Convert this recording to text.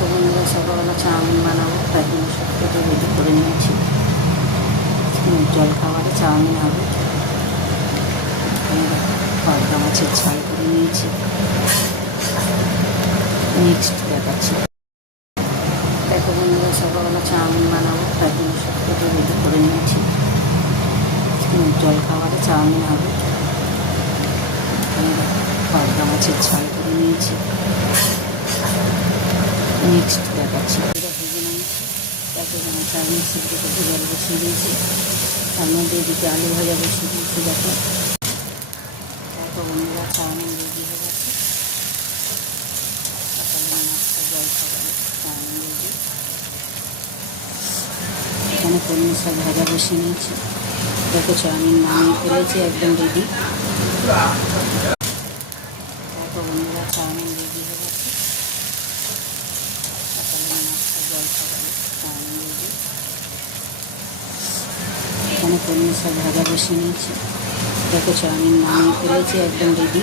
দেখো বন্ধুরা, সকালবেলা চাউমিন বানাবো, তাই জন্য সব কিছু রেডি করে নিয়েছি। জল খাবারে চাউমিন হবে। পটকা মাছের ঝাল করে নিয়েছি। নেক্সট দেখাচ্ছি। দেখো বন্ধুরা, সকালবেলা চাউমিন বানাবো, তাই জন্য সব কিছু রেডি করে নিয়েছি। জল খাবারে চাউমিন হবে। পটকা মাছের ঝাল করে নিয়েছি। নেক্সট দেখাচ্ছি। এটা ভেজে নিয়েছি। তারপর যেমন চাউমিন সিদ্ধ করতে জল বসিয়ে দিয়েছি। তার মধ্যে এদিকে আলু ভাজা বসিয়ে দিয়েছি। দেখো তারপর বন্ধুরা চাউমিন রেডি হয়ে গেছে। সকালে নাস্তা জল খাবারে চাউমিন রেডি। এখানে কলমি শাক ভাজা বসিয়ে নিয়েছি। দেখো চাউমিন নামিয়ে ফেলেছি, একদম রেডি। তারপর বন্ধুরা চাউমিন রেডি হয়ে গেছে। সকালে নাস্তা জল খাবারে চাউমিন রেডি। এখানে কলমি শাক ভাজা বসিয়ে নিয়েছি। দেখো চাউমিন নামিয়ে ফেলেছি, একদম রেডি।